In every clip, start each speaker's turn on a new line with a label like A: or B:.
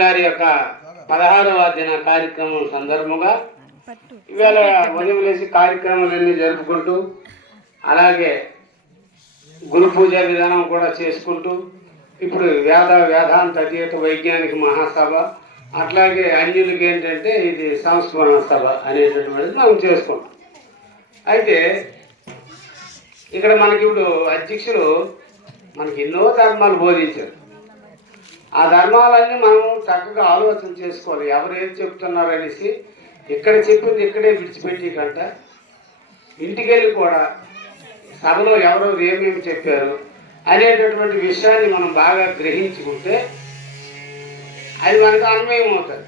A: గారి యొక్క పదహారవ దిన కార్యక్రమం సందర్భంగా ఇవాళ ఉదయం లేచి కార్యక్రమాలన్నీ జరుపుకుంటూ అలాగే గురు పూజ విధానం కూడా చేసుకుంటూ ఇప్పుడు వేద వేదాంత అతీత వైజ్ఞానిక మహాసభ అట్లాగే అన్యులకి ఏంటంటే ఇది సంస్మరణ సభ అనేటటువంటిది మనం చేసుకుంటాం. అయితే ఇక్కడ మనకి ఇప్పుడు అధ్యక్షులు మనకి ఎన్నో ధర్మాలు బోధించారు. ఆ ధర్మాలన్నీ మనం చక్కగా ఆలోచన చేసుకోవాలి. ఎవరు ఏం చెప్తున్నారు అనేసి ఇక్కడ చెప్పింది ఇక్కడే విడిచిపెట్టి కంట ఇంటికి వెళ్ళి కూడా సభలో ఎవరో ఏమేమి చెప్పారు అనేటటువంటి విషయాన్ని మనం బాగా గ్రహించుకుంటే అది మనకు అన్వయం అవుతుంది.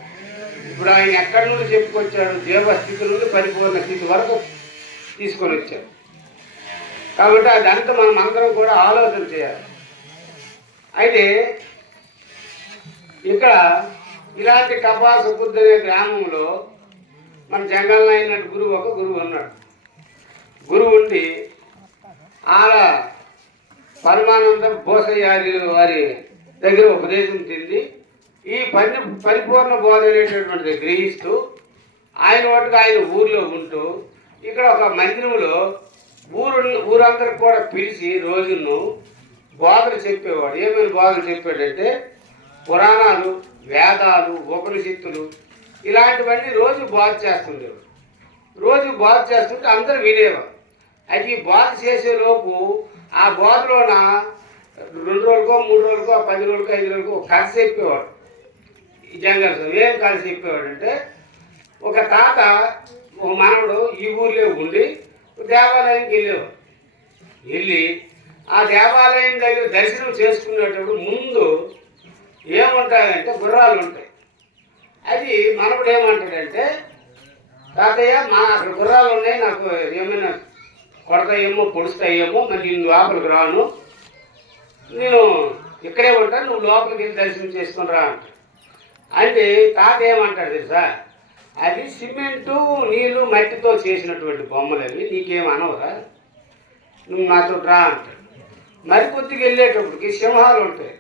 A: ఇప్పుడు ఆయన ఎక్కడి నుండి చెప్పుకొచ్చాడు? దేవస్థితి నుండి పరిపూర్ణ స్థితి వరకు తీసుకొని వచ్చాడు. కాబట్టి అదంతా మనం అందరం కూడా ఆలోచన చేయాలి. అయితే ఇక్కడ ఇలాంటి కపాస బుద్ధి అనే గ్రామంలో మన జంగల్ అయినట్టు గురువు ఒక గురువు ఉన్నాడు. గురువు ఉండి ఆల పరమానంద భోసయ్యారి వారి దగ్గర ఉపదేశం తింది ఈ పని పరిపూర్ణ బోధ అనేటటువంటిది గ్రహిస్తూ ఆయన వాటికి ఆయన ఊర్లో ఉంటూ ఇక్కడ ఒక మందిరంలో ఊరు ఊరందరికి కూడా పిలిచి రోజును బోధలు చెప్పేవాడు. ఏమైనా బోధలు చెప్పాడంటే పురాణాలు వేదాలు ఉపనిషత్తులు ఇలాంటివన్నీ రోజు బాధ చేస్తుండేవాడు రోజు బాధ చేస్తుంటే అందరూ వినేవారు. అయితే ఈ బాధ చేసేలోపు ఆ బోధలోన రెండు రోజులకో మూడు రోజులకో పది రోజులకో ఐదు రోజులకో ఒక కథ చెప్పేవాడు. ఈ జంగల్స్ ఏం కథ చెప్పేవాడు అంటే ఒక తాత ఒక మానవుడు ఈ ఊర్లో ఉండి దేవాలయానికి వెళ్ళేవాడు. వెళ్ళి ఆ దేవాలయం దగ్గర దర్శనం చేసుకునేటప్పుడు ముందు ఏముంటాయంటే గుర్రాలు ఉంటాయి అది మనవడు ఏమంటాడంటే తాతయ్య మా అక్కడ గుర్రాలు ఉన్నాయి నాకు ఏమైనా కొడతాయేమో పొడుస్తాయేమో మరి నేను లోపలికి రాను. నేను ఇక్కడే ఉంటాను నువ్వు లోపలికి వెళ్ళి దర్శనం చేసుకుని రా అంట అంటే తాత ఏమంటాడు తెలుసా? అది సిమెంటు నీళ్ళు మట్టితో చేసినటువంటి బొమ్మలు అవి నీకేం అనవరా? నువ్వు నాతో రా అంటాడు. మరి కొద్దిగా వెళ్ళేటప్పటికి సింహాలు ఉంటాయి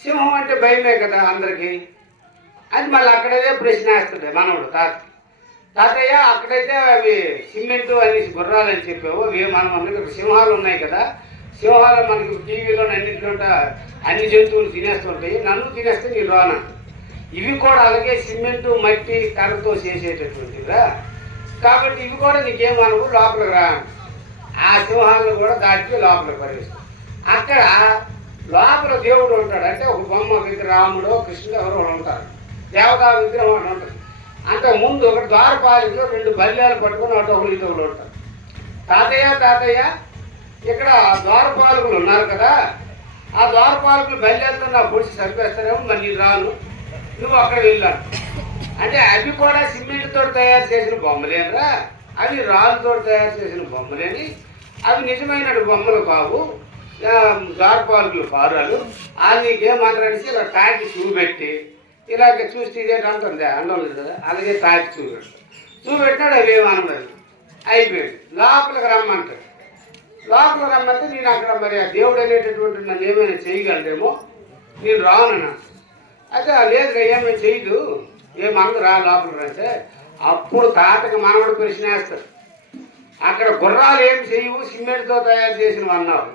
A: సింహం అంటే భయమే కదా అందరికీ? అది మళ్ళీ అక్కడైతే ప్రశ్న వేస్తుంది మనవుడు తాత. తాతయ్య అక్కడైతే అవి సిమెంట్ అనేసి గుర్రాలు అని చెప్పావు అవి మనం అందరికి సింహాలు ఉన్నాయి కదా. సింహాలు మనకి టీవీలో అన్నింటిలో అన్ని జంతువులు తినేస్తుంటాయి నన్ను తినేస్తే నీ రోన. ఇవి కూడా అలాగే సిమెంట్ మట్టి కర్రతో చేసేటటువంటివిరా. కాబట్టి ఇవి కూడా నీకేమనవు లోపలికి రా. ఆ సింహాలను కూడా దాటికి లోపలికి పరిగిస్తాం అక్కడ లోపల దేవుడు ఉంటాడు. అంటే ఒక బొమ్మ విగ్రహం రాముడు కృష్ణుడు ఎవరు ఒకడు ఉంటారు. దేవతా విగ్రహం ఒకటి ఉంటుంది. అంత ముందు ఒక ద్వారపాలికలో రెండు బల్యాలు పట్టుకుని అటు ఒకరు ఇటు ఒకరు ఉంటారు. తాతయ్య తాతయ్య ఇక్కడ ద్వారపాలకులు ఉన్నారు కదా. ఆ ద్వారపాలకులు బల్యాలతో నా పొడిచి చంపేస్తారేమో మరి నేను రాను. నువ్వు అక్కడ వెళ్ళాను అంటే అవి కూడా సిమెంట్తో తయారు చేసిన బొమ్మలేనరా అవి రాళ్ళతో తయారు చేసిన బొమ్మలేని. అవి నిజమైన బొమ్మలు కావు. ఆ, దార్పాలకులు పారాలు అది నీకేమంటారనేసి ఇలా తాకి చూపెట్టి ఇలాగ చూస్తే ఇదేంటి అంటుంది అండం లేదు కదా అలాగే తాకి చూపెట్టు చూపెట్టాడు అవి ఏమన్నది అయిపోయాడు లోపలికి రమ్మంటాడు. లోపలికి రమ్మంటే నేను అక్కడ మరి ఆ దేవుడు అనేటటువంటి నన్ను ఏమైనా చేయగలడేమో నేను రాను అయితే లేదు ఏమైనా చేయదు. ఏమందు రా లోపల అంటే అప్పుడు తాతకి మనవడు ప్రశ్న వేస్తారు అక్కడ గుర్రాలు ఏం చేయవు సిమెంట్తో తయారు చేసినవి అన్నారు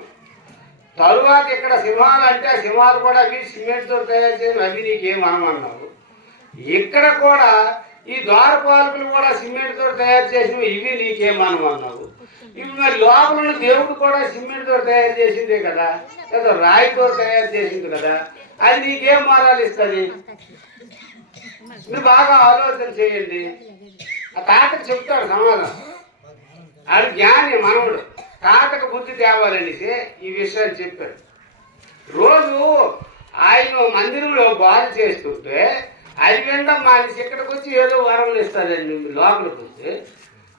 A: తరువాత ఇక్కడ సింహాలు అంటే ఆ సింహాలు కూడా అవి సిమెంట్తో తయారు చేసిన అవి నీకేం అనమన్నావు ఇక్కడ కూడా ఈ ద్వారపాలకులు కూడా సిమెంట్తో తయారు చేసినవి ఇవి నీకేం అనమన్నావు ఇవి మరి లోపల దేవుడు కూడా సిమెంట్తో తయారు చేసిందే కదా లేదా రాయితో తయారు చేసింది కదా అది నీకేం మారాలు ఇస్తుంది? మీరు బాగా ఆలోచన చేయండి. ఆ తాత చెప్తాడు సమాధానం. ఆడు జ్ఞాని మనవుడు. తాతకు బుద్ధి తేవాలనేసి ఈ విషయాన్ని చెప్పారు రోజు ఆయన మందిరంలో బాధ చేస్తుంటే అది వినడం మానేసి ఇక్కడికి వచ్చి ఏదో వరములు ఇస్తారండి లోపలికి వస్తే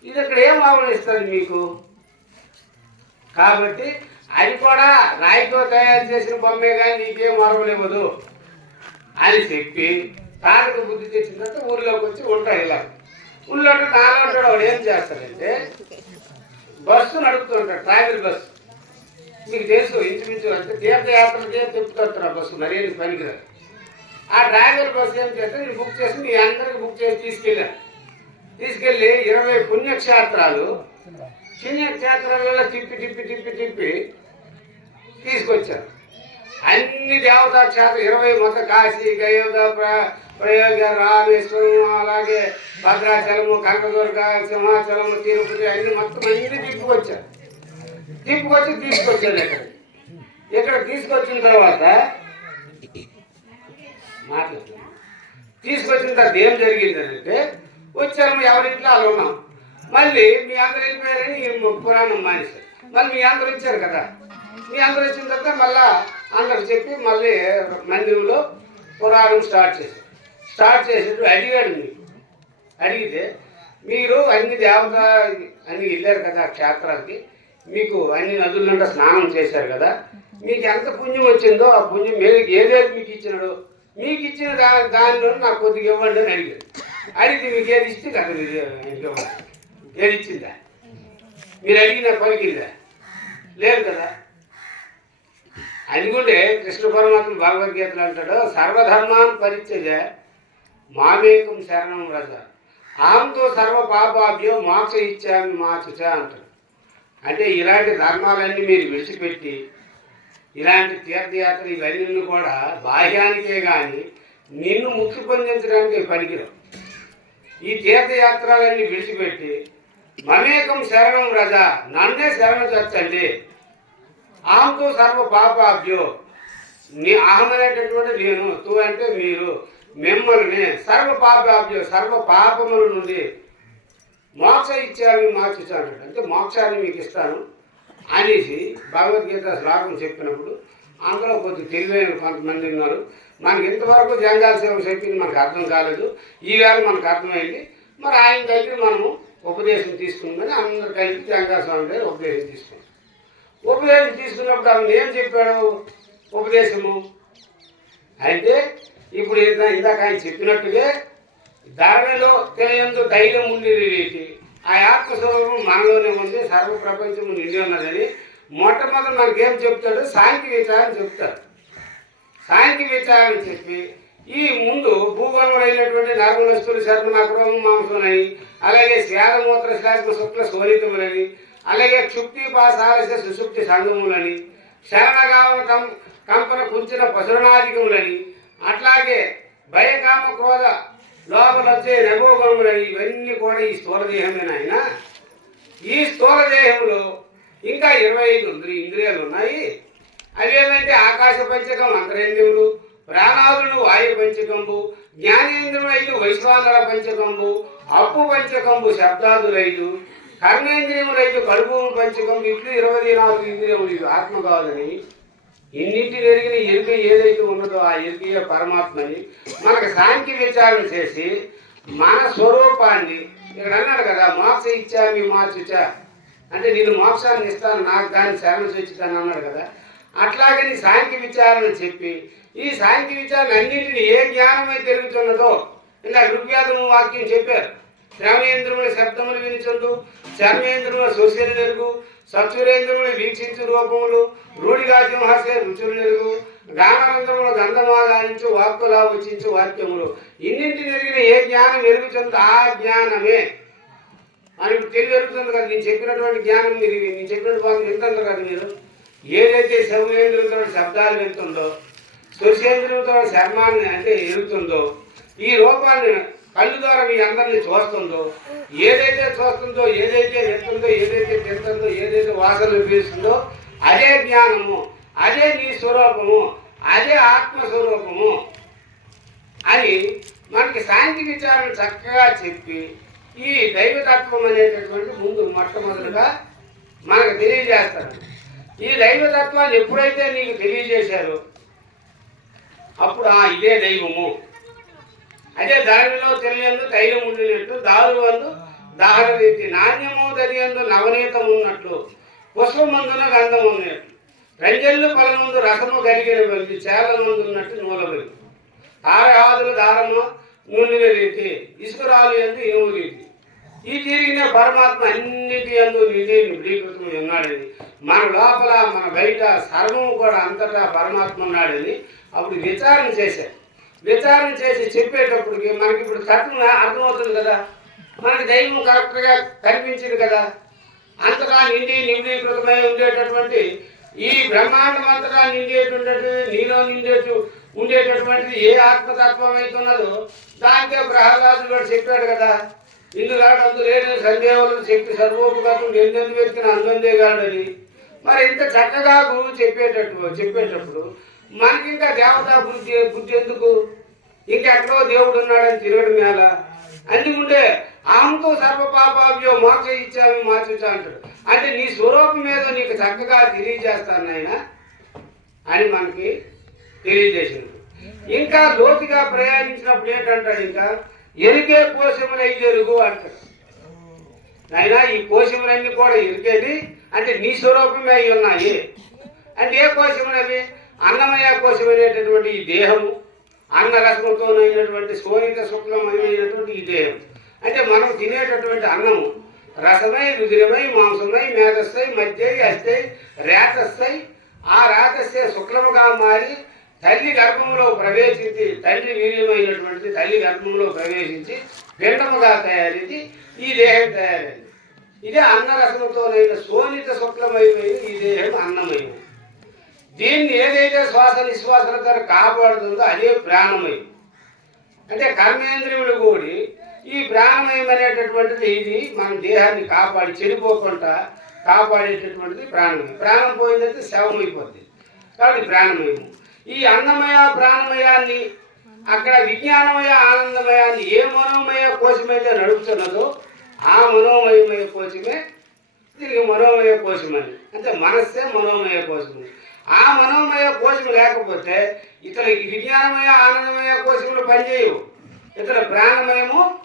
A: ఇది ఇక్కడ ఏం వరములు ఇస్తారు మీకు? కాబట్టి అది కూడా రాయితో తయారు చేసిన బొమ్మే కానీ నీకేం వరములు ఇవ్వదు అని చెప్పి తాతకు బుద్ధి తెచ్చిన తర్వాత ఊర్లోకి వచ్చి ఉంటాడు ఇలా. ఊళ్ళో నాలో ఉంటాడు వాడు ఏం చేస్తాడంటే బస్సు నడుపుతుంటారు ట్రావెల్ బస్సు. మీకు తెలుసు ఇంచుమించు అంటే తీర్థయాత్రలకే తిప్పుతారు ఆ బస్సు మరేది పనికిరాదు. ఆ డ్రైవర్ బస్సు ఏం చేస్తే నేను బుక్ చేసి మీ అందరికి బుక్ చేసి తీసుకెళ్ళాను. తీసుకెళ్ళి ఇరవై పుణ్యక్షేత్రాలు పుణ్యక్షేత్రాలలో తిప్పి తిప్పి తిప్పి తిప్పి తీసుకొచ్చారు అన్ని దేవతా క్షేత్రం ఇరవై మొత్తం కాశీ గయోగ ప్ర- ప్రయోగ రామేశ్వరం అలాగే భద్రాచలము కనకదుర్గ సింహాచలము తిరుపతి అన్ని మొత్తం అన్ని తిప్పుకొచ్చారు తిప్పుకొచ్చి తీసుకొచ్చారు ఇక్కడ. ఇక్కడ తీసుకొచ్చిన తర్వాత మాట్లాడుతున్నాం తీసుకొచ్చిన తర్వాత ఏం జరిగిందంటే వచ్చాము ఎవరింట్లో అలా ఉన్నాం. మళ్ళీ మీ అందరు వెళ్ళిపోయారని పురాణం మానేశారు. మళ్ళీ మీ అందరు వచ్చారు కదా. మీ అందరు వచ్చిన తర్వాత మళ్ళా అందరు చెప్పి మళ్ళీ మందిరంలో పురాణం స్టార్ట్ చేశారు. స్టార్ట్ చేసేటప్పుడు అడిగాడు మీకు అడిగితే మీరు అన్ని దేవత అన్ని వెళ్ళారు కదా క్షేత్రానికి. మీకు అన్ని నదుల స్నానం చేశారు కదా. మీకు ఎంత పుణ్యం వచ్చిందో ఆ పుణ్యం మీకు ఏదేది మీకు ఇచ్చినాడు. మీకు ఇచ్చిన దా దానిలో నాకు కొద్దిగా ఇవ్వండి అని అడిగాడు. అడిగితే మీకు ఏది ఇస్తే కదా మీరు ఏది ఇచ్చిందా? మీరు అడిగిన పలికిందా? లేదు కదా. అందుకుంటే కృష్ణ పరమాత్మ భగవద్గీతలు అంటాడు సర్వధర్మాన్ పరిత్యజ మామేకం శరణం రజ అహంతో సర్వ పాపాభ్యో మోక్ష ఇచ్చామి మాచుచ అంటాడు. అంటే ఇలాంటి ధర్మాలన్నీ మీరు విడిచిపెట్టి ఇలాంటి తీర్థయాత్ర ఇవన్నీ కూడా బాహ్యానికే కానీ నిన్ను ముక్తి పొందించడానికి పనికిరావు. ఈ తీర్థయాత్రలన్నీ విడిచిపెట్టి మమేకం శరణం రజ నన్నే శరణం చచ్చండి అహంతో సర్వ పాపాభ్యో. నీ అహమనేటటువంటి అనేటటువంటి నేను తూ అంటే మీరు మిమ్మల్ని సర్వ పాపాభ్యో సర్వ పాపముల నుండి మోక్ష ఇచ్చామి మార్చుతాను. అంటే మోక్షాన్ని మీకు ఇస్తాను అనేసి భగవద్గీత శ్లోకం చెప్పినప్పుడు అందులో కొద్ది తెలివైన కొంతమంది ఉన్నారు. మనకి ఇంతవరకు జంగాల సేవ చెప్పింది మనకు అర్థం కాలేదు. ఈవేళ మనకు అర్థమైంది. మరి ఆయన దగ్గర మనము ఉపదేశం తీసుకుందని అందరు కలిపి జంగాల స్వామి గారు ఉపదేశం తీసుకుంటాం ఉపదేశం తీసుకున్నప్పుడు ఆయన ఏం చెప్పాడు? ఉపదేశము. అయితే ఇప్పుడు ఇందాక ఆయన చెప్పినట్టుగా దానిలో తెలియందు ధైర్యం ఉండి రీతి. ఆ ఆత్మస్వరూపం మనలోనే ఉంది సర్వ ప్రపంచము నిండి ఉన్నదని. మొట్టమొదటి మనకేం చెప్తాడు? సాంఖ్య విచారం చెప్తాడు. సాంఖ్య విచారం చెప్పి ఈ ముందు భూగోళమైనటువంటి నరములస్తులు మాంసం మాంసములని అలాగే శ్వేతమూత్ర శ్లాష్మ శుక్ల శోలితములని అలాగే క్షుప్తి పాసాలసే సుషుప్తి సంగములని శరణగామ కం కంపన కుంచిన పశురణాధికములని అట్లాగే భయకామ క్రోధ లోపల వచ్చే రఘోగములని ఇవన్నీ కూడా ఈ స్థూల దేహమే నాయన. ఈ స్థూల దేహంలో ఇంకా ఇరవై ఐదు ఇంద్రి ఇంద్రియాలు ఉన్నాయి. అవేమంటే ఆకాశ పంచకం అంతరేంద్రియములు ప్రాణాదులు వాయు పంచకంబు జ్ఞానేంద్రుడు ఐదు వైశ్వానర పంచకంబు అప్పు పంచకంబు శబ్దాదులు ఐదు కర్మేంద్రియములు కడుపు పంచకం ఇట్లు ఇరవై నాలుగు ఇంద్రియములు ఇవి. ఆత్మ కాదని ఇన్నింటిని ఎరిగిన ఎరుక ఏదైతే ఉన్నదో ఆ ఎరుక పరమాత్మని మనకు సాంఖ్య విచారణ చేసి మన స్వరూపాన్ని ఇక్కడ అన్నాడు కదా మోక్ష ఇచ్చామి మార్చుచ అంటే నేను మోక్షాన్ని ఇస్తాను నాకు దాన్ని శరణ తెచ్చుతాను అన్నాడు కదా. అట్లాగే నీ సాంఖ్య విచారణ చెప్పి ఈ సాంఖ్య విచారణ అన్నింటినీ ఏ జ్ఞానమై తెలుగుతున్నదో తిరుగుతున్నదో ఇలా ఋగ్వేదము వాక్యం చెప్పారు. శ్రవణేంద్రముల శబ్దములు వినిచుండు చర్మేంద్రముల సూచన నెరుగు సచురేంద్రములు వీక్షించు రూపములు రూఢిగాజ్యం హసే రుచులు నెరుగు గానరంధ్రములు గంధమాగానించు వాక్కులా ఉచించు వాక్యములు. ఇన్నింటి జరిగిన ఏ జ్ఞానం ఎరుగుతుందో ఆ జ్ఞానమే? అని తెలివి ఎరుగుతుంది కదా నేను చెప్పినటువంటి జ్ఞానం మీరు నేను చెప్పినటువంటి వాళ్ళు వింటుంది కదా మీరు? ఏదైతే శవులేంద్రులతో శబ్దాలు వింటుందో సుషేంద్రులతో శర్మాన్ని అంటే ఎరుగుతుందో ఈ రూపాన్ని కళ్ళు ద్వారా మీ అందరినీ చూస్తుందో ఏదైతే చూస్తుందో ఏదైతే ఎత్తుందో ఏదైతే తింటుందో ఏదైతే వాసనలు పీలుస్తుందో అదే జ్ఞానము అదే నీ స్వరూపము అదే ఆత్మస్వరూపము అని మనకి శాంతి విచారణ చక్కగా చెప్పి ఈ దైవతత్వం అనేటటువంటి ముందు మొట్టమొదటిగా మనకు తెలియజేస్తారు. ఈ దైవతత్వాన్ని ఎప్పుడైతే నీకు తెలియజేశారో అప్పుడు ఆ ఇదే దైవము. అదే దానిలో తెలియందు తైలం ఉండినట్టు దారు వందు దాహర రీతి నాణ్యము తెలియందు నవనీతం ఉన్నట్లు పుష్పమందున గంధం ఉన్నట్లు రంజల్లు పలముందు రసము కలిగిన వెళ్ళి చేల ముందు ఉన్నట్టు నూల వెలుగు దారము నూనెల రీతి ఇసుకురాలు ఎందు ఇనుము రీతి. ఈ తిరిగిన పరమాత్మ అన్నిటి అందు నిధి నిబిడీకృతమై ఉన్నాడని మన లోపల మన బయట సర్వము కూడా అంతటా పరమాత్మ ఉన్నాడని అప్పుడు విచారణ చేశారు. విచారణ చేసి చెప్పేటప్పటికి మనకి ఇప్పుడు తత్వంగా అర్థమవుతుంది కదా. మనకి దైవం కరెక్ట్గా కనిపించింది కదా. అంతగా నిండి నిండీకృతమై ఉండేటటువంటి ఈ బ్రహ్మాండం అంతగా నిండేటువంటి నీలో నిండేటు ఉండేటటువంటిది ఏ ఆత్మతత్వం అవుతున్నదో దానికే ప్రహ్లాదుడు కూడా చెప్పాడు కదా. ఇందులో అందు లేని సందేహం శక్తి సర్వోపగతం ఎందెందు వ్యక్తిని అందందేగాడని మరి ఇంత చక్కగా గురువు చెప్పేటట్టు చెప్పేటప్పుడు మనకి ఇంకా దేవతా బుద్ధి బుద్ధి ఎందుకు? ఇంకెక్కడో దేవుడు ఉన్నాడని తిరగడం మేళ అన్ని ఉండే ఆమెతో సర్వ పాపాభ్యో మోక్ష ఇచ్చామి మోచించా అంటాడు. అంటే నీ స్వరూపం మీద నీకు చక్కగా తెలియజేస్తాను నాయన అని మనకి తెలియజేసింది ఇంకా లోతుగా ప్రయాణించినప్పుడు ఏంటంటాడు ఇంకా? ఎరికే కోశములై ఎరుగు అంటాడు. నాయనా ఈ కోశములన్నీ కూడా ఎరికేది అంటే నీ స్వరూపమే అయి ఉన్నాయి. అంటే ఏ కోశములవి అన్నమయ కోశమైనటువంటి ఈ దేహము అన్న రసముతోనైనటువంటి శోణిత శుక్లమైనటువంటి ఈ దేహం. అంటే మనం తినేటటువంటి అన్నము రసమై రుధిరమై మాంసమై మేధస్థై మధ్య అస్థై రేతస్థై ఆ రాతస్థే శుక్లముగా మారి తల్లి గర్భంలో ప్రవేశించి తల్లి వీర్యమైనటువంటి తల్లి గర్భంలో ప్రవేశించి పిండముగా తయారైంది ఈ దేహం తయారైంది. ఇదే అన్నరసముతోనైన శోణిత శుక్లమయమైన ఈ దేహం అన్నమయం. దీన్ని ఏదైతే శ్వాస నిశ్వాసలతో కాపాడుతుందో అదే ప్రాణమయం. అంటే కర్మేంద్రియములు కూడి ఈ ప్రాణమయం అనేటటువంటిది ఇది మన దేహాన్ని కాపాడి చెడిపోకుండా కాపాడేటటువంటిది ప్రాణమయం. ప్రాణం పోయిందంటే శవమైపోద్ది. కాబట్టి ప్రాణమయం ఈ అన్నమయ ప్రాణమయాన్ని అక్కడ విజ్ఞానమయ ఆనందమయాన్ని ఏ మనోమయ కోశమైతే నడుపుతున్నదో ఆ మనోమయమయ కోశమే దీనికి మనోమయ కోశమని. అంటే మనస్సే మనోమయ కోశమే. ఆ మనోమయ కోశం లేకపోతే ఇతనికి విజ్ఞానమయ ఆనందమయ కోశములు పనిచేయవు. ఇతర ప్రాణమయము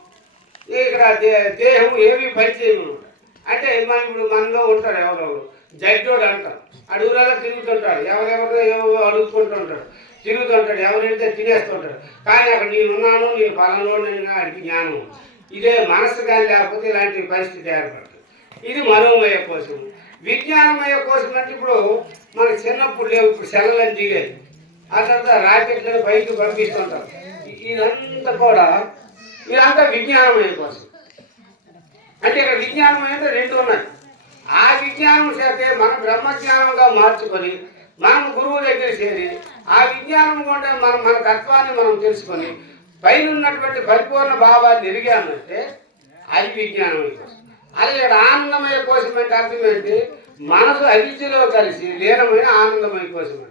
A: ఇక్కడ దే- దేహము ఏమీ పనిచేయము అంటే మనం ఇప్పుడు మనలో ఉంటారు ఎవరెవరు? జడ్జోడు అంటారు. అడుగులలో తిరుగుతుంటాడు ఎవరెవరితో ఏవో అడుగుతుంటుంటాడు తిరుగుతుంటాడు. ఎవరైతే తినేస్తుంటాడు. కానీ అక్కడ నేను ఉన్నాను నేను పలంలో నేను అడిగి జ్ఞానం ఇదే మనస్సు కానీ లేకపోతే ఇలాంటి పరిస్థితి ఏర్పడుతుంది. ఇది మనోమయ కోశము. విజ్ఞానమయ కోసం అంటే ఇప్పుడు మనకి చిన్నప్పుడు లేవు ఇప్పుడు సెలవులని దిగాయి ఆ తర్వాత రాకెట్లను పైకి పంపిస్తుంటారు. ఇదంతా కూడా ఇదంతా విజ్ఞానమయ కోసం అంటే ఇక్కడ విజ్ఞానం రెండు ఉన్నాయి. ఆ విజ్ఞానం చేతే మన బ్రహ్మజ్ఞానంగా మార్చుకొని మనం గురువు దగ్గర చేరి ఆ విజ్ఞానం కూడా మనం మన తత్వాన్ని మనం తెలుసుకొని పైన ఉన్నటువంటి పరిపూర్ణ భావాన్ని ఎరిగామంటే అది విజ్ఞానమయ కోసం అలాగే ఇక్కడ ఆనందమయ కోసం అంటే అర్థం ఏంటి? మనసు అవిద్యలో కలిసి లీనమైన ఆనందమయ కోసం అంటే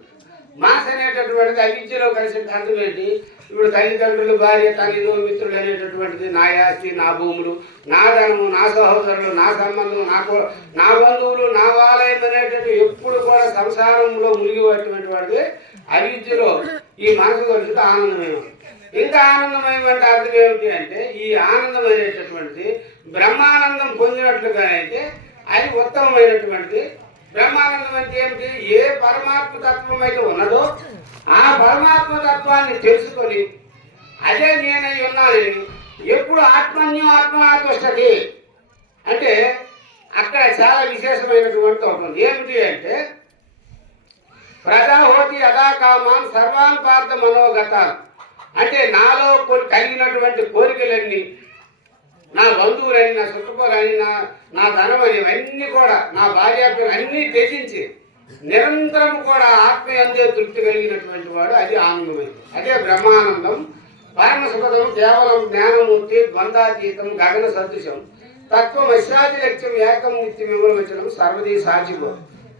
A: మనసు అనేటటువంటిది అవిద్యలో కలిసి అర్థం ఏంటి? ఇప్పుడు తల్లిదండ్రులు భార్య తల్లిలు మిత్రులు అనేటటువంటిది నా ఆస్తి నా భూములు నా ధనము నా సహోదరులు నా సంబంధం నా కో- నా బంధువులు నా వాలయం అనేటువంటి ఎప్పుడు కూడా సంసారంలో మునిగిపోయేటువంటి వాడిది అవిద్యలో. ఈ మనసు కలిసి ఆనందమయం ఇంకా ఆనందమయం అంటే అర్థం ఏమిటి అంటే ఈ ఆనందం అనేటటువంటిది బ్రహ్మానందం పొందినట్లుగా అయితే అది ఉత్తమమైనటువంటి బ్రహ్మానందం అంటే ఏమిటి? ఏ పరమాత్మ తత్వం అయితే ఉన్నదో ఆ పరమాత్మ తత్వాన్ని తెలుసుకొని అదే నేనై ఉన్నానని ఎప్పుడు ఆత్మన్యం ఆత్మనాథి అంటే అక్కడ చాలా విశేషమైనటువంటి ఉంటుంది ఏమిటి అంటే ప్రజాహోతి యథా కామాన్ సర్వాన్ పార్థ మనోగత అంటే నాలో కలిగినటువంటి కోరికలన్నీ నా బంధువులని నా చుట్టుపక్కలని నా నా ధనం అని ఇవన్నీ కూడా నా భార్య అన్నీ త్యజించి నిరంతరం కూడా ఆత్మయందే తృప్తి కలిగినటువంటి వాడు అది ఆనందమైంది అదే బ్రహ్మానందం పరమ సుఖదం కేవలం జ్ఞానమూర్తి ద్వంద్వాతీతం గగన సదృశం తత్వం అశ్రాది లక్ష్యం ఏకం నిత్యం విమలవచనం సర్వదీ సాచిపో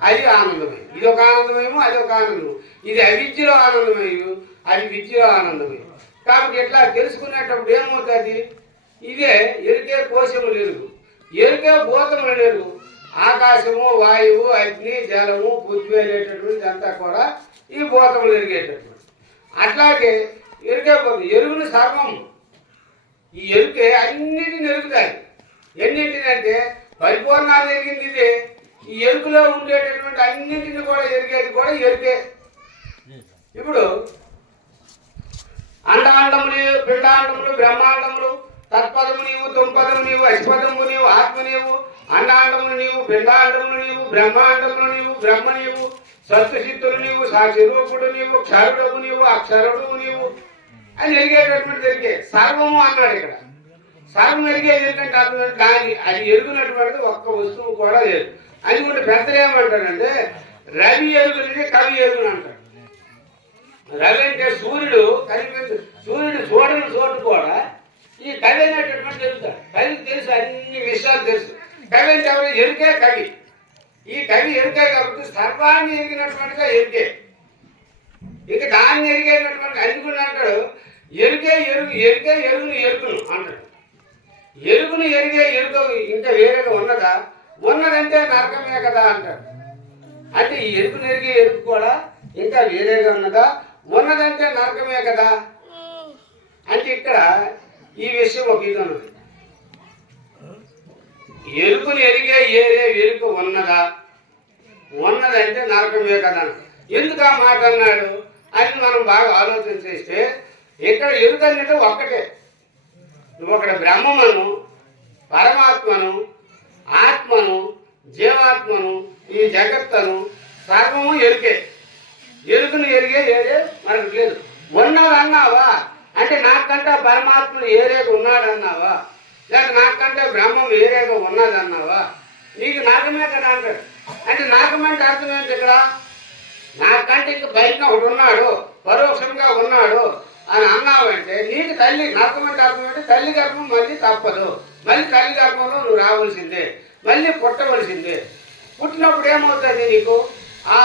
A: అది ఆనందమయం ఇది ఒక ఆనందమేమో అది ఒక ఆనందం ఇది అవిద్యలో ఆనందమయం అది విద్యలో ఆనందమయం కాబట్టి ఇట్లా తెలుసుకునేటప్పుడు ఏమవుతుంది? ఇదే ఎరికే కోశము లేదు. ఎరికే భూతము లేదు. ఆకాశము వాయువు అగ్ని జలము పృథ్వీ అనేటటువంటి అంతా కూడా ఈ భూతములు ఎరిగేటటువంటి. అట్లాగే ఎరికే ఎరువులు సర్వము. ఈ ఎరుకే అన్నిటిని ఎరుగుతాయి ఎన్నింటినంటే పరిపూర్ణాన్ని ఎరిగింది ఇదే. ఈ ఎరుకులో ఉండేటటువంటి అన్నింటిని కూడా ఎరిగేది కూడా ఎరుకే. ఇప్పుడు అండాండములు పిండాండములు బ్రహ్మాండములు తత్పదము నీవు తుంపదము నీవు అశ్వదము నీవు ఆత్మ నీవు అండాండములు నీవు పిండాండములు నీవు బ్రహ్మాండములు నీవు బ్రహ్మ నీవు సత్తుసిద్ధులు నీవు సాక్షిరూపుడు నీవు క్షరుడవు నీవు అక్షరుడు నీవు. అని ఎరిగేటటువంటి ఎరిగే సర్వము అన్నాడు ఇక్కడ. సర్వం ఎరిగేది ఏంటంటే అర్థం దాని అది ఎరుగునటువంటి ఒక్క వస్తువు కూడా లేదు. అది కూడా పెద్దలు ఏమంటాడంటే రవి ఎరుగునది కవి ఎరుగును అంటాడు రవి అంటే సూర్యుడు కనిపించదు సూర్యుడు చూడని చోటు కూడా ఈ కవి అనేటటువంటి ఎరుగుతాడు కవికి తెలుసు అన్ని విషయాలు తెలుసు కవి అంటే ఎవరు ఎరుకే కవి. ఈ కవి ఎరుకే కాబట్టి సర్వాన్ని ఎరిగినటువంటిగా ఎరుకే. ఇక దాన్ని ఎరిగేటటువంటి అది అంటాడు ఎరుకే ఎరుగు ఎరుకే ఎరుగును ఎరుకును అంటాడు. ఎరుగును ఎరిగే ఎరుక ఇంకా వేరేగా ఉన్నదా? ఉన్నదంటే నరకమే కదా అంటాడు. అంటే ఈ ఎరుగు ఎరిగే ఎరుకు కూడా ఇంకా వేరేగా ఉన్నదా? ఉన్నదంటే నరకమే కదా? అంటే ఇక్కడ ఈ విషయం ఒక ఇది ఉన్నది. ఎరుకులు ఎరిగే ఏరే ఎరుకు ఉన్నదా? ఉన్నదంటే నరకమే కదా ఎందుకు ఆ మాట అన్నాడు? అని మనం బాగా ఆలోచన చేస్తే ఇక్కడ ఎరుక అనేది ఒక్కటే. నువ్వు అక్కడ బ్రహ్మమును పరమాత్మను ఆత్మను జీవాత్మను ఈ జగత్తును సర్వము ఎరుకే. ఎరుకును ఎరిగే ఏరే మనకు లేదు. ఉన్నదన్నావా అంటే నాకంటే పరమాత్మను ఏరేగా ఉన్నాడన్నావా? లేక నాకంటే బ్రహ్మం ఏరేగా ఉన్నదన్నావా? నీకు నాకమే కదా అంటాడు అంటే నాకమంటే అర్థం ఏంటి ఇక్కడ? నాకంటే ఇంక బయట ఒకడు ఉన్నాడు పరోక్షంగా ఉన్నాడు అని అన్నావంటే నీకు తల్లి నరకమంటే అర్థం అంటే తల్లి గర్భం మళ్ళీ తప్పదు. మళ్ళీ తల్లి గర్భంలో నువ్వు రావాల్సిందే. మళ్ళీ పుట్టవలసిందే. పుట్టినప్పుడు ఏమవుతుంది నీకు? ఆ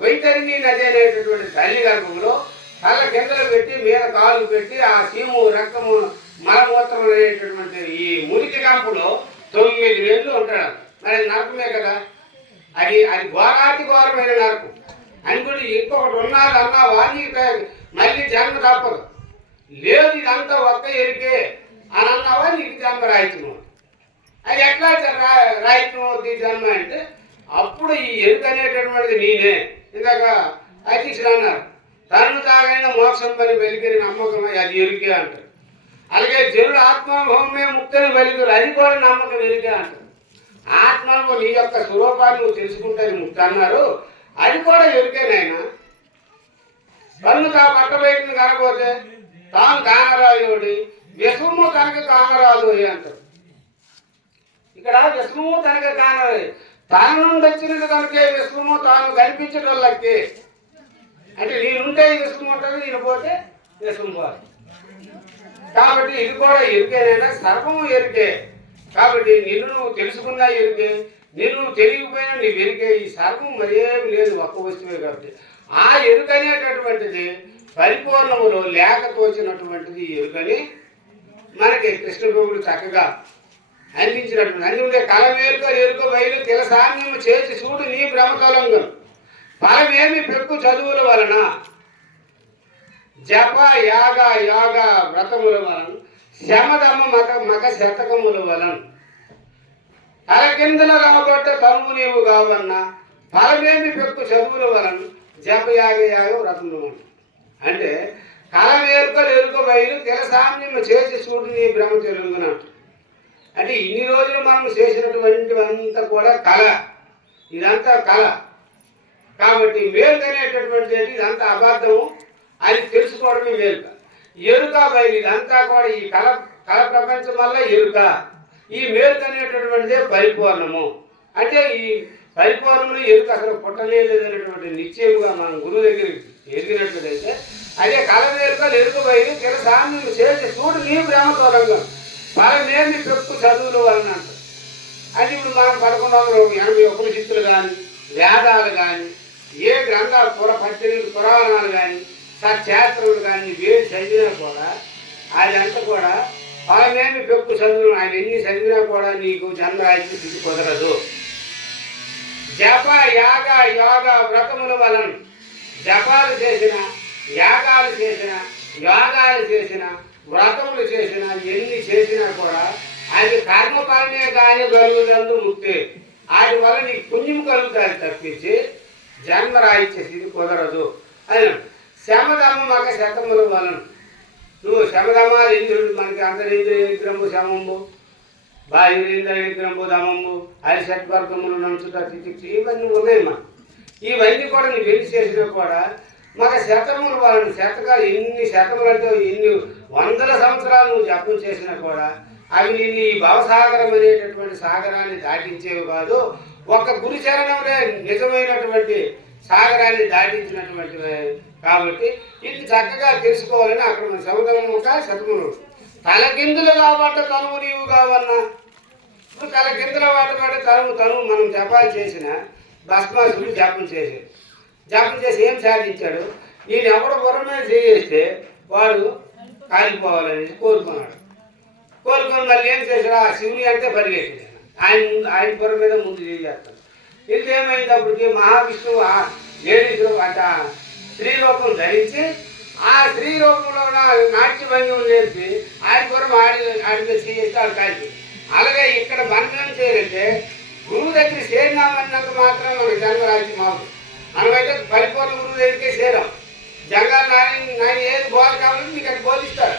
A: వైతరిణి నది అనేటటువంటి తల్లి గర్భంలో తల కిందలు పెట్టి మీద కాళ్ళు పెట్టి ఆ సీము రక్తము మలమూత్రం అనేటటువంటి ఈ మురికి కంపులో తొమ్మిది వేళ్ళు ఉంటాడు మరి నరకమే కదా? అది అది ఘోరాతి ఘోరమైన నరకం. అనుకుని ఇంకొకటి ఉన్నారు అన్నావా వారికి మళ్ళీ జన్మ తప్పదు. లేదు ఇదంతా ఒక్క ఎరికే అని అన్నావా నీకు జన్మ రాయితున్నావు అది ఎట్లా రా- రాయితం అవుతుంది జన్మ అంటే అప్పుడు ఈ ఎరుక అనేటటువంటిది నేనే. ఇందాక అధ్యక్షులు అన్నారు తనను తాగైన మోక్షం పని వెలిగిన నమ్మకం అది ఎరుకే అంటారు. అలాగే జనుడు ఆత్మభౌమే ముక్తిని వెలుగురు అది కూడా నమ్మకం ఎరుకే అంటారు ఆత్మను నీ యొక్క స్వరూపాన్ని నువ్వు తెలుసుకుంటే ముక్తి అన్నారు. అది కూడా ఎరుకేనైనా కన్ను తా పట్టబయటిని కాకపోతే తాను కానరాయుడి తనకి తనకు కానరాదు అంటారు. ఇక్కడ విశ్వము తనకి కానరాదు తాను నుండి వచ్చినది కనుకే విశ్వము తాను కనిపించడం లక్కి. అంటే నేనుంటే ఈ విశ్వం ఉంటుంది నేను పోతే విశ్వం పోతుంది కాబట్టి ఇది కూడా ఎరుకేనైనా సర్వము ఎరుకే. కాబట్టి నిన్ను నువ్వు తెలుసుకున్నా ఎరుకే నిన్ను నువ్వు తెలియకపోయినా నీ ఎరికే. ఈ సర్వం మరేమి లేదు ఒక్క వస్తువే కాబట్టి. ఆ ఎరుక అనేటటువంటిది పరిపూర్ణములో లేక తోచినటువంటిది ఈ ఎరుకని మనకి కృష్ణభూములు చక్కగా అందించినటువంటి అన్ని ఉండే కళ వేరుక ఎరుక బయలు తిలసామ్యము చేసి చూడు నీ భ్రమతలంగం ఫలమేమి పెక్కు చదువుల వలన జప యాగ యోగ వ్రతముల వలన శమదమ మక మక శతకముల వలన. తల కిందన తనువు నీవు కావన్న ఫలమేమి పెక్కు చదువుల వలన జప యాగ యాగ వ్రతములు అంటే కళ మేలుకలు ఎరుక బయలు తిలసామ్యము చేసి చూడు నీ భ్రమ తెలుగునంట అంటే ఇన్ని రోజులు మనం చేసినటువంటివంతా కూడా కళ. ఇదంతా కళ. కాబట్టి మేలుకనేటటువంటిది ఇదంతా అబద్ధము. అది తెలుసుకోవడమే మేలుక. ఎరుక బయలు ఇదంతా కూడా ఈ కళ కళ ప్రపంచం వల్ల ఎరుక. ఈ మేలుక అనేటటువంటిదే పరిపూర్ణము. అంటే ఈ పరిపూర్ణములు ఎరుక అసలు పుట్టలేదు అనేటువంటి నిశ్చయముగా మనం గురువు దగ్గరికి ఎదిగినట్లయితే అదే కళ మేలుకలు ఎరుక బయలు తిరసామ్యం చేసి చూడు నీ ప్రేమతోరంగా నేర్ని పెక్కు చదువులు వలన అంటారు. అది ఇప్పుడు మనం పదకొండు వందల ఎనభై ఉపనిషత్తులు కానీ వేదాలు కానీ ఏ గ్రంథాలు పుర పద్దెనిమిది పురాణాలు కానీ సత్శాస్త్రములు కానీ వేరు చదివినా కూడా అదంతా కూడా ఫలమేమి పెక్కు చదువులు ఆయన ఎన్ని చదివినా కూడా నీకు జన్మరాజ్యం స్థితి కుదరదు. జప యాగ యోగ వ్రతముల వలన జపాలు చేసిన యాగాలు చేసిన యోగాలు చేసిన వ్రతములు చేసిన ఎన్ని చేసినా కూడా అది కర్మఫలమే కానీ కలుగుదందు ముక్తి. వాటి వల్ల నీకు పుణ్యం కలుగుతాయి తప్పించి జన్మరాయిత్య స్థితి కుదరదు. అని శమదమ్మ మగ శతముల వలన. నువ్వు శమదమాలు ఇంద్రుడు మనకి అంతరింద్రియ నిగ్రహము శమంబు బాహ్యేంద్ర నిగ్రహము దమంబు హరిషడ్వర్గములు నంచుట తిథి ఇవన్నీ ఉన్నాయి మా ఇవన్నీ కూడా నువ్వు పెళ్ళి చేసినా కూడా మాకు శతములు వాళ్ళని శతకాలు ఎన్ని శతములతో ఎన్ని వందల సంవత్సరాలు నువ్వు జపం చేసినా కూడా అవి నిన్ను ఈ భవసాగరం అనేటటువంటి సాగరాన్ని దాటించేవి కాదు ఒక గురుచరణంలో నిజమైనటువంటి సాగరాన్ని దాటించినటువంటి కాబట్టి ఇది చక్కగా తెలుసుకోవాలని అక్కడ ఉన్న సముద్రము ఒక శతములు తలకిందులు కాబట్టి తనువు నీవు కావన్నా. ఇప్పుడు తలకిందుల వాటి వాటి తనువు తనువు మనం జపాలు చేసిన భస్మాసుడు జపం చేశాడు జపం చేసి ఏం సాధించాడు? ఈయన ఎవడ బుర్ర మీద చేస్తే వాడు కాలిపోవాలని కోరుకున్నాడు. కోరుకొని మళ్ళీ ఏం చేశాడు? ఆ శివుని అంటే పరిగెత్తింది ఆయన ముందు ఆయన బుర్ర మీద ముందు చేస్తాడు ఇది ఏమైంది అప్పటికి? మహావిష్ణువు ఆ లేడీస్ అంటే స్త్రీలోకం స్త్రీ రూపం ధరించి ఆ స్త్రీ రూపంలో నాట్య నేర్పి ఆయన కూడా ఆడి ఆడితే మీద చేస్తే అలాగే ఇక్కడ మనం ఏం చేయాలంటే గురువు దగ్గర చేరినామన్నంత మాత్రం మనకు జన్మరాజ్యం మాకు మనమైతే పరిపూర్ణ గురువు దగ్గరికే చేరాం. జంగాల నాయన నాయన ఏది బోధ కావాలంటే మీకు అది బోధిస్తారు.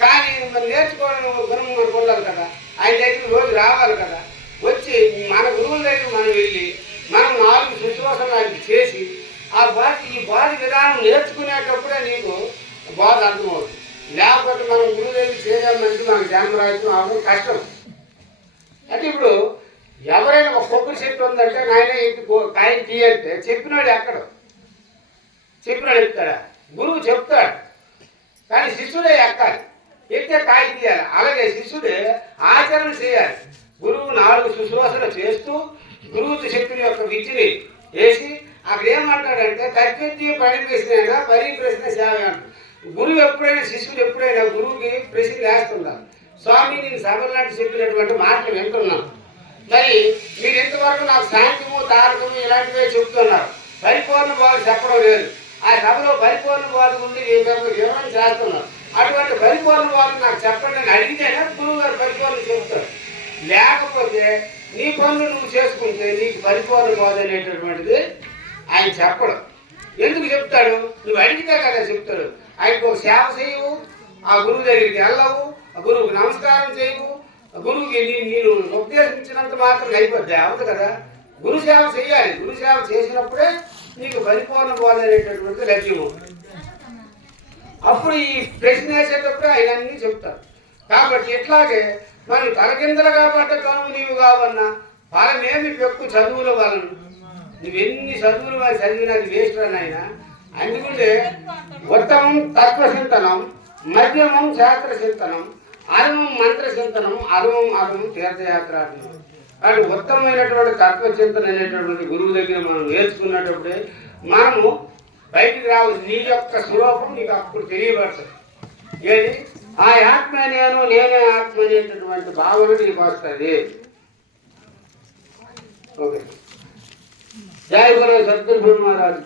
A: కానీ మనం నేర్చుకోవడం గురువు మనకు ఉండాలి కదా. ఆయన దగ్గర రోజు రావాలి కదా. వచ్చి మన గురువుల దగ్గర మనం వెళ్ళి బాధ విధానం నేర్చుకునేటప్పుడే నీకు బాధ అర్థమవుతుంది. లేకపోతే మనం గురువు దగ్గర మనకు జ్ఞానం రాయటం అవడం కష్టం. అంటే ఇప్పుడు ఎవరైనా ఒక కొబ్బరి చెట్టు ఉందంటే నాయన ఇంటి కాయ తీయంటే చెప్పినాడు ఎక్కడ? చెప్పినాడు చెప్తాడా? గురువు చెప్తాడు. కానీ శిష్యుడే ఎక్కాలి. ఎక్కితే కాయ తీయాలి. అలాగే శిష్యుడే ఆచరణ చేయాలి. గురువు నాలుగు శుశ్రూషలు చేస్తూ గురువు చెప్పిన యొక్క విద్యని వేసి అక్కడ ఏమంటాడంటే తగ్గించి పని ప్రశ్న పరి ప్రశ్న సేవ గురువు ఎప్పుడైనా శిష్యుడు ఎప్పుడైనా గురువుకి ప్రశ్న వేస్తున్నారు స్వామి నేను సభలాంటి చెప్పినటువంటి మాటలు వింటున్నాను మరి మీరు ఇంతవరకు నాకు శాంతిము తారకము ఇలాంటివే చెప్తున్నారు. పరిపూర్ణ బాధ చెప్పడం లేదు. ఆ సభలో పరిపూర్ణ బాధ ఉంది వివరణ చేస్తున్నారు. అటువంటి పరిపూర్ణ బాధ నాకు చెప్పండి అని అడిగితేనే గురువు గారు పరిపూర్ణ చెబుతారు. లేకపోతే నీ పనులు నువ్వు చేసుకుంటే నీకు పరిపూర్ణ బాధ అనేటటువంటిది ఆయన చెప్పడం. ఎందుకు చెప్తాడు? నువ్వు అడిగితే కదా చెప్తాడు. ఆయనకు సేవ చేయవు ఆ గురువు దగ్గరికి వెళ్ళవు ఆ గురువుకి నమస్కారం చేయవు గురువుకి నేను ఉపదేశించినంత మాత్రం అయిపోద్ది. అవదు కదా? గురు సేవ చేయాలి. గురు సేవ చేసినప్పుడే నీకు పరిపూర్ణ బోధ అనేటటువంటి లభ్యము అప్పుడు ఈ ప్రశ్న వేసేటప్పుడు ఆయన అన్నీ చెప్తారు. కాబట్టి ఇట్లాగే మనం తలకిందలు కాబట్టి తను నీవు కావన్నా వాళ్ళమేమి పెక్కు చదువుల వలన? నువ్వెన్ని చదువులు వారు చదివినా అది వేస్ట్ అని ఆయన అందుకుంటే ఉత్తమం తత్వచింతనం మధ్యమం శాస్త్ర చింతనం అరుమం మంత్ర చింతనం అరుమం అరుమం తీర్థయాత్ర అంటే ఉత్తమమైనటువంటి తత్వచింతన అనేటటువంటి గురువు దగ్గర మనం నేర్చుకున్నప్పుడే మనము బయటికి రావు నీ యొక్క స్వరూపం నీకు అప్పుడు తెలియబడుతుంది ఏది? ఆ ఆత్మ నేను నేనే ఆత్మ అనేటటువంటి భావన నీకు వస్తుంది. ఓకే. జై గురు సద్గురు మహారాజు